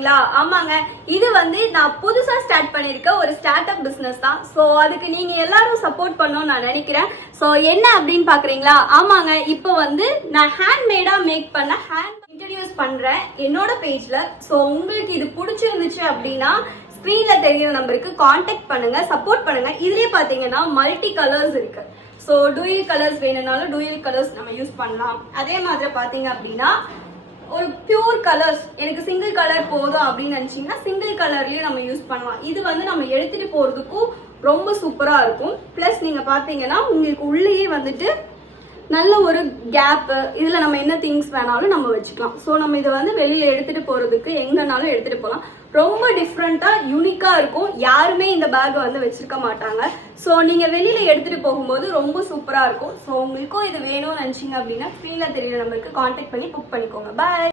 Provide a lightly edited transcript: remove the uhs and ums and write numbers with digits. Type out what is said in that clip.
பாக்குறீங்களா? ஆமாங்க, இது நான் புதுசா ஸ்டார்ட் பண்ணிருக்க ஒரு ஸ்டார்ட் அப் பிசினஸ் தான். சோ அதுக்கு நீங்க எல்லாரும் சப்போர்ட் பண்ணணும்னு நான் நினைக்கிறேன். சோ என்ன அப்படின்னு பாக்குறீங்களா? ஆமாங்க, இப்போ நான் ஹேண்ட்மேடா மேக் பண்ண ஹேண்ட் இன்ட்ரடியூஸ் பண்றேன் என்னோட பேஜ்ல. சோ உங்களுக்கு இது பிடிச்சிருந்துச்சு அப்படின்னா ஸ்கிரீன்ல தெரியுற நம்பருக்கு கான்டாக்ட் பண்ணுங்க, சப்போர்ட் பண்ணுங்க. இதுலயே பாத்தீங்கன்னா மல்டி கலர்ஸ் இருக்கு. ஸோ டூயல் கலர்ஸ் வேணும்னாலும் டூயல் கலர்ஸ் நம்ம யூஸ் பண்ணலாம். அதே மாதிரி பார்த்தீங்க அப்படின்னா ஒரு பியூர் கலர்ஸ், எனக்கு சிங்கிள் கலர் போதும் அப்படின்னு நினைச்சீங்கன்னா சிங்கிள் கலர்லயும் நம்ம யூஸ் பண்ணலாம். இது நம்ம எடுத்துட்டு போறதுக்கும் ரொம்ப சூப்பரா இருக்கும். பிளஸ் நீங்க பாத்தீங்கன்னா உங்களுக்கு உள்ளேயே நல்ல ஒரு கேப், இதுல நம்ம என்ன திங்ஸ் வேணாலும் நம்ம வச்சுக்கலாம். ஸோ நம்ம இதை வெளியில எடுத்துட்டு போறதுக்கு எங்கனாலும் எடுத்துட்டு போகலாம். ரொம்ப டிஃப்ரெண்டா யூனிக்கா இருக்கும். யாருமே இந்த பேக் வச்சிருக்க மாட்டாங்க. ஸோ நீங்க வெளியில எடுத்துட்டு போகும்போது ரொம்ப சூப்பரா இருக்கும். ஸோ உங்களுக்கும் இது வேணும்னு நினைச்சீங்க அப்படின்னா ஸ்க்ரீன்ல தெரியுற நம்பருக்கு கான்டாக்ட் பண்ணி புக் பண்ணிக்கோங்க. பாய்.